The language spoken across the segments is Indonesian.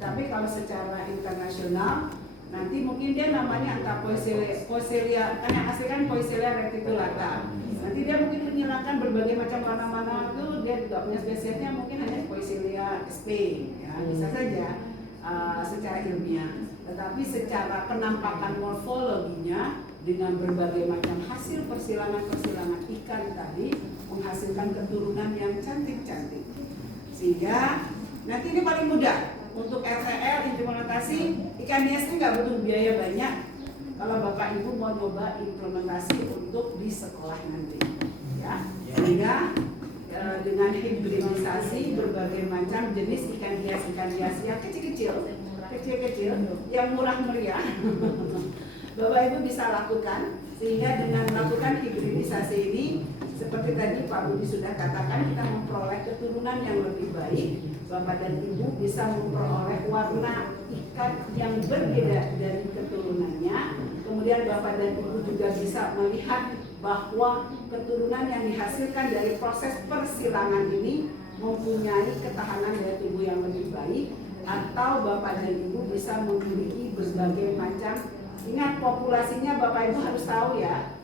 Tetapi kalau secara internasional nanti mungkin dia namanya entah Poecilia, kan yang asli kan Poecilia reticulata. Nanti dia mungkin menyerahkan berbagai macam mana-mana itu, dia juga punya spesiesnya mungkin hanya Poecilia Spain, ya bisa saja secara ilmiah. Tetapi secara penampakan morfologinya dengan berbagai macam hasil persilangan ikan tadi menghasilkan keturunan yang cantik-cantik. Sehingga nanti ini paling mudah. Untuk RTL, implementasi ikan hias ini nggak butuh biaya banyak kalau Bapak Ibu mau coba implementasi untuk di sekolah nanti, ya. Sehingga dengan hibridisasi berbagai macam jenis ikan hias yang kecil-kecil yang murah meriah, Bapak Ibu bisa lakukan. Sehingga dengan melakukan hibridisasi ini, seperti tadi Pak Budi sudah katakan, kita memperoleh keturunan yang lebih baik. Bapak dan Ibu bisa memperoleh warna ikan yang berbeda dari keturunannya. Kemudian Bapak dan Ibu juga bisa melihat bahwa keturunan yang dihasilkan dari proses persilangan ini mempunyai ketahanan daya tubuh yang lebih baik. Atau Bapak dan Ibu bisa memiliki berbagai macam, ingat populasinya Bapak Ibu harus tahu ya.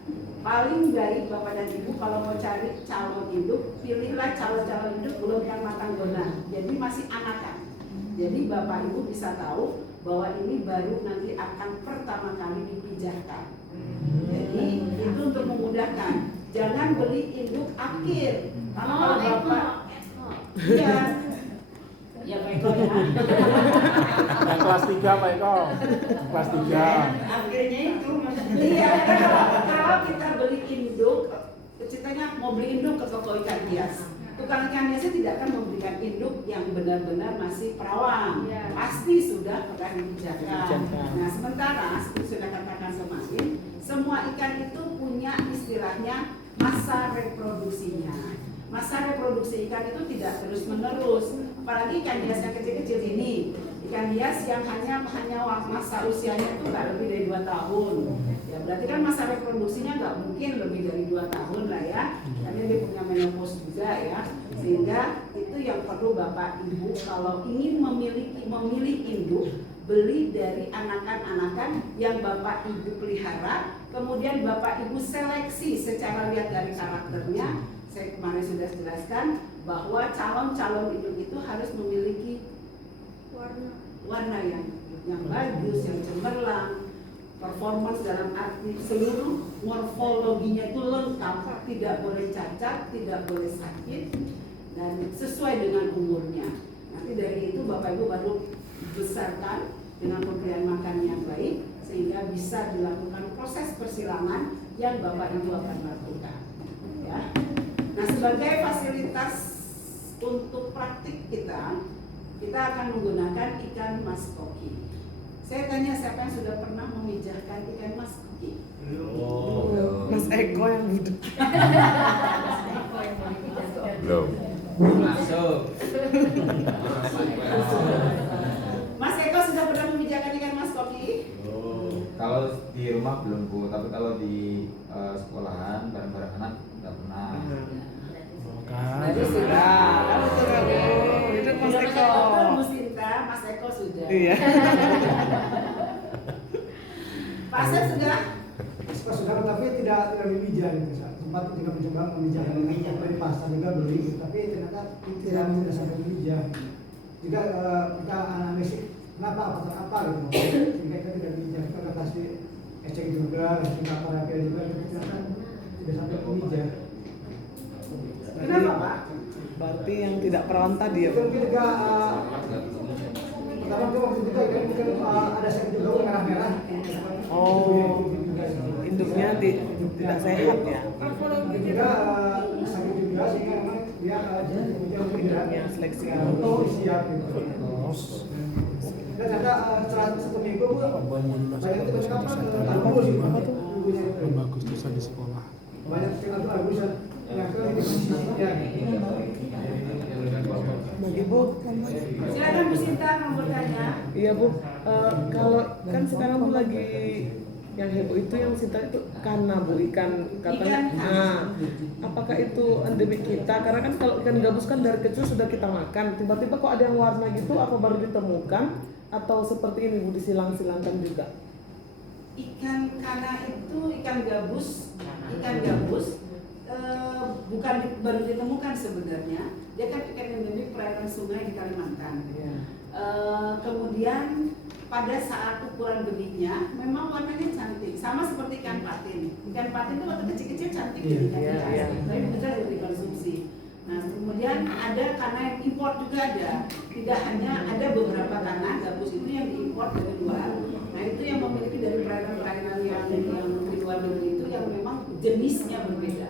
Paling dari Bapak dan Ibu kalau mau cari calon induk, pilihlah calon-calon induk belum yang matang dona. Jadi masih anakan. Jadi Bapak Ibu bisa tahu bahwa ini baru nanti akan pertama kali dipijahkan. Jadi itu untuk memudahkan. Jangan beli induk akhir. Karena kalau Bapak, iya, ya Pak Eko ya. Yang kelas 3 Pak Eko. Kelas 3. Akhirnya itu maksudnya. Iya, kalau kita beli induk, ceritanya mau beli induk ke toko ikan hias. Tukang ikan hiasnya tidak akan memberikan induk yang benar-benar masih perawan. Pasti sudah pernah dipijahkan. Nah, sementara seperti sudah katakan kemarin, semua ikan itu punya istilahnya masa reproduksinya. Masa reproduksi ikan itu tidak terus menerus, apalagi ikan hias yang kecil-kecil ini, ikan hias yang hanya masa usianya itu nggak lebih dari 2 tahun. Ya berarti kan masa reproduksinya nggak mungkin lebih dari 2 tahun lah ya, karena dia punya menopause juga ya. Sehingga itu yang perlu Bapak Ibu kalau ingin memilih induk, beli dari anakan-anakan yang Bapak Ibu pelihara, kemudian Bapak Ibu seleksi secara lihat dari karakternya. Saya kemarin sudah jelaskan bahwa calon-calon induk itu harus memiliki warna yang bagus, yang cemerlang, performance dalam arti seluruh morfologinya itu lengkap, tidak boleh cacat, tidak boleh sakit, dan sesuai dengan umurnya. Nanti dari itu Bapak Ibu baru besarkan dengan pemberian makan yang baik sehingga bisa dilakukan proses persilangan yang Bapak Ibu akan lakukan. Ya. Nah, sebagai fasilitas untuk praktik kita akan menggunakan ikan mas koki. Saya tanya siapa yang sudah pernah memijahkan ikan mas koki? Mas Eko yang budek. Belum. Masuk. Mas Eko sudah pernah memijahkan ikan mas koki? Kalau di rumah belum Bu, tapi kalau di sekolahan bareng-bareng anak udah pernah. Jadi sudah. Itu Mas Eko. Bu Sinta, Mas Eko sudah. Iya. Pak Asep sudah? Sudah, tapi tidak memijah gitu. Sempat juga mencoba memijah dari pasar juga beli, tapi ternyata tidak sampai memijah. Juga kita analisis kenapa apa gitu. Sehingga kita tidak memijah, kita kasih ecek juga, kasih kapal juga, ternyata tidak sampai memijah. Kenapa Pak? Berarti yang tidak perawan tadi ya. Mungkin juga pertama itu waktu itu kan mungkin ada sakit juga merah-merah. Oh, induknya tidak sehat ya. Juga sakit juga sehingga memang dia Induknya seleksi siap gitu. Dan ada setelah 1 minggu Bu, banyak itu bagus gitu. Bagus tulisan di sekolah. Banyak sekali bagus yang ya. Ibu, Silakan Bu Sinta mau bertanya. iya Bu, kalau kan sekarang Bu lagi yang heboh itu yang Sinta itu kana Bu, ikan katanya. Ikan kana. Nah, apakah itu endemik kita? Karena kan kalau ikan gabus kan dari kecil sudah kita makan. Tiba-tiba kok ada yang warna gitu, apa baru ditemukan atau seperti ini Bu, disilang-silangkan juga? Ikan kana itu ikan gabus bukan baru ditemukan sebenarnya. Dia kan ikan endemik perairan sungai di Kalimantan. Kemudian pada saat ukuran benihnya memang warnanya cantik, sama seperti ikan patin. Ikan patin itu waktu kecil-kecil cantik jadi ikan tapi betul tidak dikonsumsi. Nah kemudian ada kana yang impor juga ada. Tidak hanya ada beberapa kana gabus itu yang diimpor dari luar. Nah itu yang memiliki dari perairan-perairan yang di luar negeri itu yang memang jenisnya berbeda,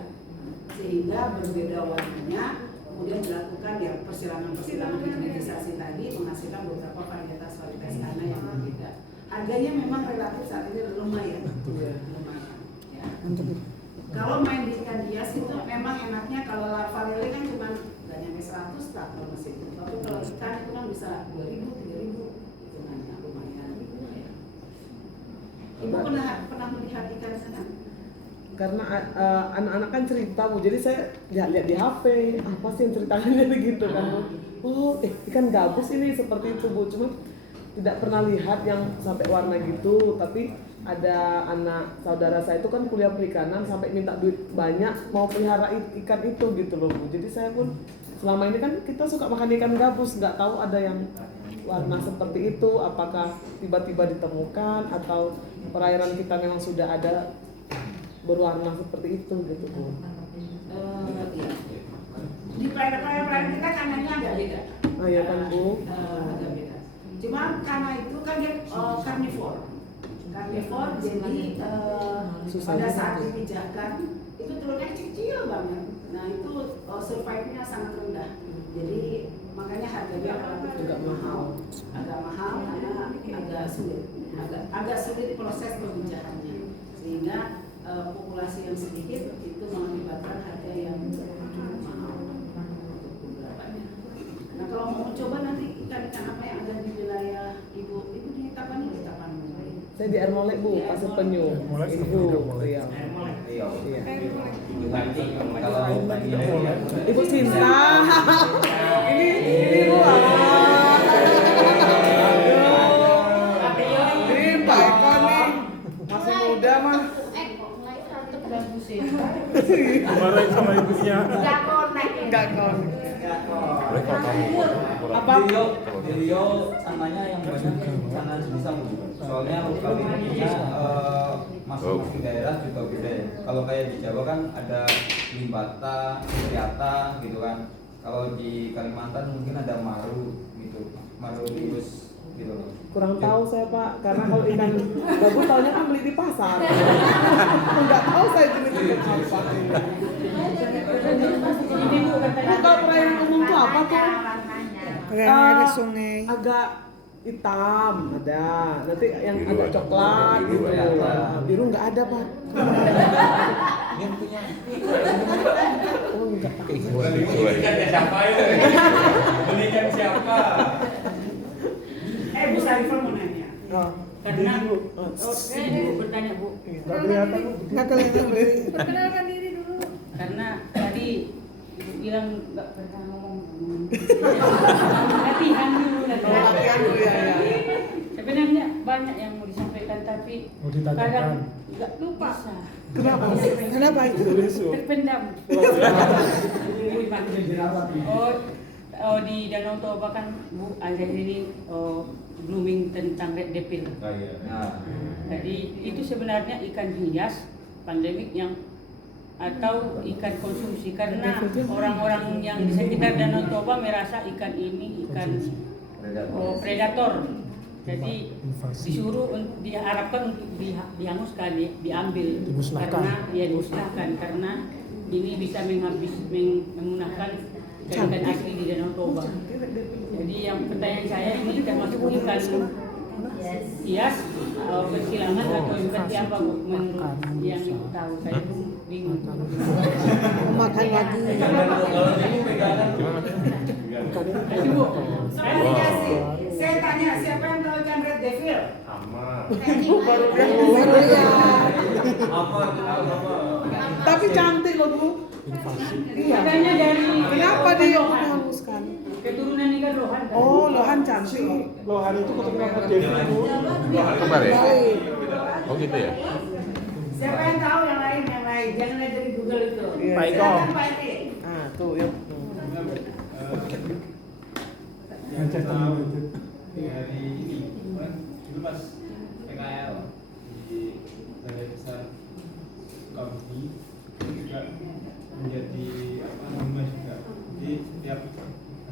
sehingga berbeda warnanya. Kemudian dilakukan ya persilangan genetisasi tadi menghasilkan beberapa varietas kana yang berbeda. Harganya memang relatif saat ini lumayan. Ya. Kalau main di ikan hias itu memang enaknya kalau larva lele kan cuma nggak nyampe 100 lah kalau masih itu. Tapi kalau ikan itu kan bisa 2.000, 3.000 hitungannya lumayan. Ya. Ibu pernah melihat ikan sana? Karena anak-anak kan cerita Bu, jadi saya lihat di HP apa sih yang ceritanya begitu kan Bu. Oh ikan gabus ini seperti itu Bu, cuma tidak pernah lihat yang sampai warna gitu. Tapi ada anak saudara saya itu kan kuliah perikanan sampai minta duit banyak mau pelihara ikan itu gitu loh Bu. Jadi saya pun selama ini kan kita suka makan ikan gabus, nggak tahu ada yang warna seperti itu, apakah tiba-tiba ditemukan atau perairan kita memang sudah ada berwarna seperti itu gitu Bu. Iya. Di perairan kita kanannya agak beda. Oh iya kan Bu. Agak beda. Cuma kana itu kan dia karnivor, jadi pada saat dipijahkan itu telurnya kecil banget. Nah itu survive-nya sangat rendah. Jadi makanya harganya agak mahal karena agak sulit proses pemijahannya, sehingga populasi yang sedikit itu mengakibatkan harga yang cukup mahal untuk beberapanya. Nah kalau mau coba nanti ikan-ikan apa yang ada di wilayah ibu di Tapanuli. Saya di Air Molek Bu, Pasir Penyu. Ibu, iya. Ibu Cinta. Ini Bu. Ini Pak Eko nih masih muda mah. Dimarahin sama ibunya. Enggak kon. Apa di Rio sananya yang banyak sana bisa soalnya kalau ininya masing-masing daerah juga beda. Kalau kayak di Jawa kan ada limbata, triata gitu kan. Kalau di Kalimantan mungkin ada maru gitu, maru terus gitu. Kurang tahu saya Pak, karena kalau ikan gabus tahunya kan beli di pasar. Enggak tahu saya jenis ikan apa. Ini Bu, kalau perairan umum tuh apa tuh? Perairan sungai. Agak hitam ada, nanti yang agak coklat gitu. Biru nggak ada Pak. Yang punya. Oh nggak tahu. Belikan siapa ya? Belikan siapa? Bu Sarifah mau nanya. Oh. Karena Ibu. Ibu bertanya Bu, Nggak kelihatan Bu. Nggak kelihatan. perkenalkan diri dulu. Karena tadi Ibu bilang nggak pernah ngomong. Latihan dulu. Latihan dulu ya. Sebenarnya banyak yang mau disampaikan tapi Mau ditanyakan. kadang nggak lupa. Kenapa? Kenapa itu? Terpendam. Di Danau Toba kan Bu ada ini blooming tentang red devil. Nah, Jadi itu sebenarnya ikan hias pandemik yang atau ikan konsumsi karena orang-orang yang di sekitar Danau Toba merasa ikan ini ikan predator. Jadi disuruh diharapkan untuk dihanguskan, diambil Dimusnahkan. karena ya dimusnahkan karena ini bisa menggunakan ikan asli di Danau Toba. Jadi yang pertanyaan saya ini termasuk ikan hias bersilangan atau seperti apa Bu menurut yang Ibu tahu? Saya bingung. Makan lagi. kalau ini pegangan Kasih Bu. Saya tanya siapa yang tahu ikan red devil. Baru dia. Baru ya. Tapi cantik loh Bu. Iya. Katanya dari Kenapa dia menghanguskan? keturunan ikan Lohan. Kan? Oh, Lohan cantik. Lohan itu keturunan Devi Bu. Kembar ya? Baik. Oh gitu ya? Siapa yang tahu yang lain? Jangan lihat dari Google itu. Iya. Pak Eko. Silakan Pak Edi. Ah, tuh ya. Manchester United. Dari ini dulu pas PKL di Balai Besar Sukabumi juga menjadi rumah juga. Jadi setiap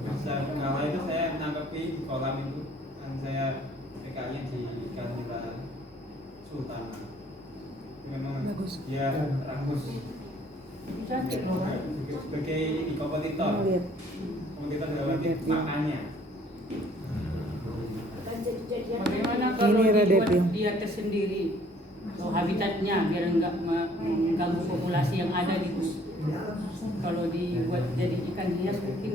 masa kalah itu saya menanggapi di kolam itu kan saya PKL-nya di Kanila Sultana. Memang dia rangkus Cantik Lohan. sebagai ini kompetitor dalam makanya. Bagaimana kalau Ini dibuat Redepil. dia tersendiri habitatnya biar enggak mengganggu populasi yang ada gitu. Kalau dibuat jadi ikan hias mungkin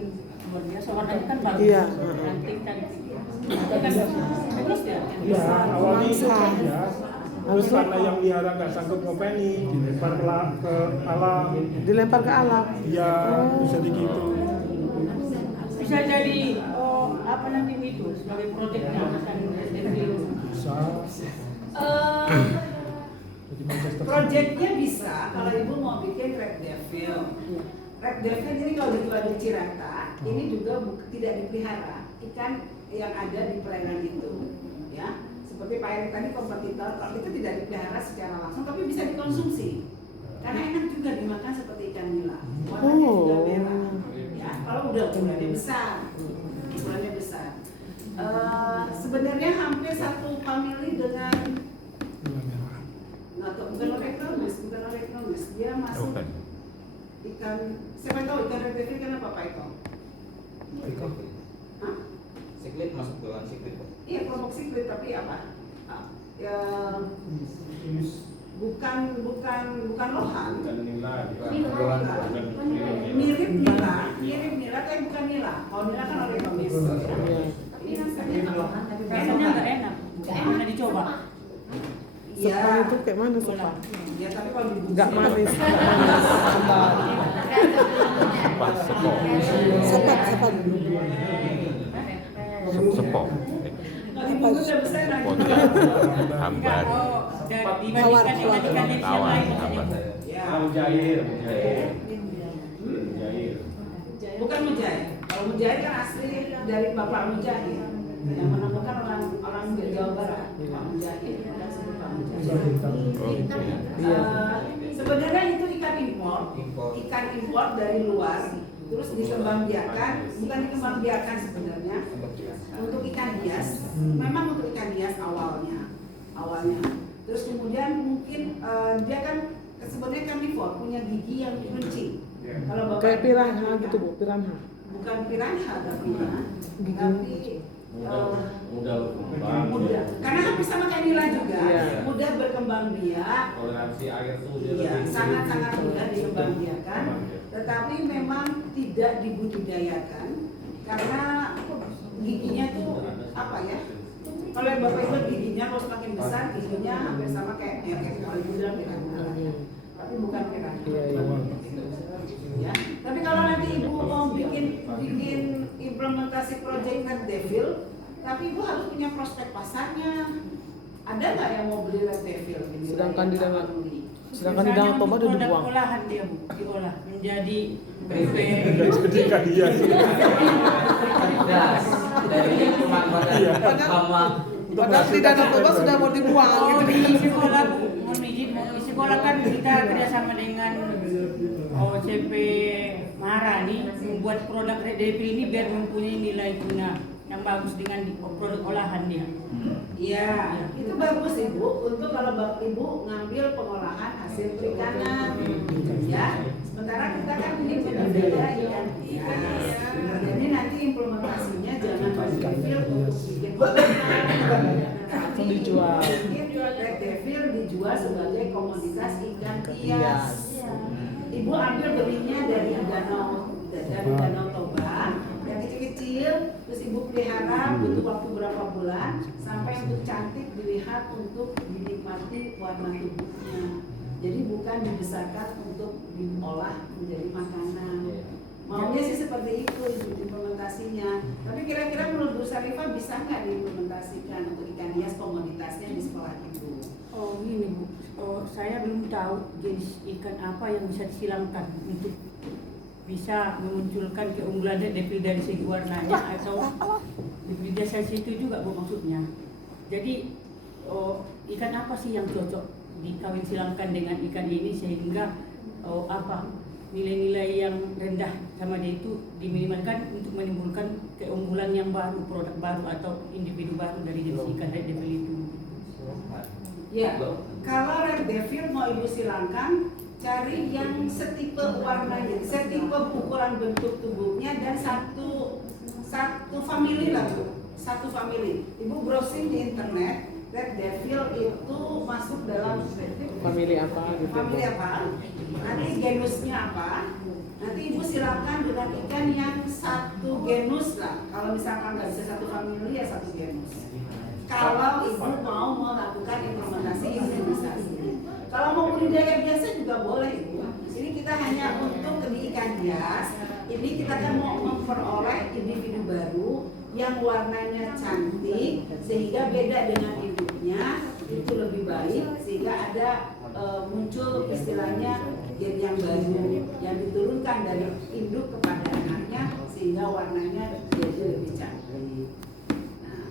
luar biasa, warnanya kan bagus, Iya. cantik. Kan bagus ya. Ya, awalnya itu kan ya. Harus Karena yang liara nggak sanggup ngopeni, dilempar ke alam. dilempar ke alam. Ya, bisa begitu. Bisa jadi apa nanti itu sebagai proyeknya akan jadi Bisa. Jadi Manchester City. Proyeknya bisa kalau ibu mau bikin Red Devil. Red Devil ini kalau dijual di Cirata, ini juga tidak dipelihara ikan yang ada di perairan itu, ya. Seperti Pak Erik tadi kompetitor, kalau itu tidak dipelihara secara langsung, tapi bisa dikonsumsi. Karena enak juga dimakan seperti ikan nila. Warnanya juga merah. Ya, kalau udah ukurannya besar, ukurannya besar. Sebenarnya hampir satu family dengan bukan orectronus, dia masuk Bukan. ikan. Siapa tahu ikan red devil kenapa Pak Eko? Hah? Siklit masuk dalam siklit. Iya, kelompok siklit, tapi apa? Ya, bukan lohan. Mirip nila, tapi bukan nila. Kalau nila kan orectronus. Ini rasanya lohan, tapi rasanya nggak enak. Pernah dicoba? Iya. Sepa itu kayak mana sepa? Ya, tapi kalau dibuka Enggak manis. Sambal. Pas sepo. Sepat dulu. Sepo. dibungkus udah besar lagi. Sepo itu hambar. Dibandingkan dengan ikan yang Tawar, lain. hambar. Ya. Mujair. Bukan mujair. Kalau mujair kan asli dari Bapak Mujahid yang menemukan orang Jawa Barat. Pak Mujahid, ada sebut Pak Mujahid. Oh gitu ya. Sebenarnya itu ikan impor dari luar, terus dikembangbiakan, bukan dikembangbiakan sebenarnya untuk ikan hias. Memang untuk ikan hias awalnya. Terus kemudian mungkin dia kan sebenarnya karnivor, punya gigi yang runcing. Kalau Bapak Kayak piranha gitu Bu, piranha. bukan piranha tapi Mudah mudah. Karena hampir sama kayak nila juga, Iya. mudah berkembang biak. toleransi air tuh Iya, sangat-sangat mudah dikembangbiakan, tetapi memang tidak dibudidayakan karena giginya tuh apa ya? Kalau yang Bapak lihat giginya kalau semakin besar, giginya hampir sama kayak kalau ibu bilang piranha, tapi bukan piranha. Ya. Tapi kalau nanti ibu mau bikin implementasi project Red Devil, tapi ibu harus punya prospek pasarnya. Ada nggak yang mau beli Red Devil? Sedangkan di Danau Misalnya Toba untuk udah produk dibuang. olahan dia Bu, diolah menjadi Jadi kan dia. dari sama Padahal di Danau Toba sudah mau dibuang Oh, gitu. di sekolah Bu, mohon izin, di sekolah kan kita kerjasama dengan OCP Maharani membuat produk Red Devil ini biar mempunyai nilai guna yang bagus dengan produk olahannya. Iya, itu bagus ibu. Untuk kalau ibu ngambil pengolahan hasil perikanan, ya. Sementara kita kan ini berbeda ikan. Jadi nanti implementasinya jangan Red Devil untuk bikin Langsung dijual. Red Devil dijual sebagai komoditas ikan hias. Ibu ambil belinya dari Danau Toba, yang kecil kecil, terus ibu pelihara butuh waktu berapa bulan sampai untuk cantik dilihat untuk dinikmati warna tubuhnya. Jadi bukan dibesarkan untuk diolah menjadi makanan. Maunya sih seperti itu implementasinya. Tapi kira-kira menurut Bu Sarifah bisa nggak diimplementasikan untuk ikan hias komoditasnya di sekolah ibu? Oh gini Bu, saya belum tahu jenis ikan apa yang bisa disilamkan untuk bisa memunculkan keunggulan dari segi warnanya atau hibridisasi itu juga Bu maksudnya. Jadi ikan apa sih yang cocok dikawin silamkan dengan ikan ini sehingga nilai-nilai yang rendah sama dia itu diminimalkan untuk menimbulkan keunggulan yang baru, produk baru atau individu baru dari jenis ikan red devil itu. Ya, kalau red devil mau ibu silangkan, cari yang setipe warnanya, setipe ukuran bentuk tubuhnya dan satu family lah Bu, satu family. Ibu browsing di internet, red devil itu masuk dalam Family apa gitu. family apa, nanti genusnya apa, nanti ibu silakan dengan ikan yang satu genus lah. Kalau misalkan nggak bisa satu family ya satu genus. Kalau ibu mau melakukan implementasi hibridisasi, kalau mau budidaya biasa juga boleh ibu. Ini kita hanya untuk di ikan hias. Ini kita kan mau memperoleh individu baru yang warnanya cantik sehingga beda dengan induknya, itu lebih baik sehingga ada muncul istilahnya gen yang baru yang diturunkan dari induk kepada anaknya sehingga warnanya jadi lebih cantik.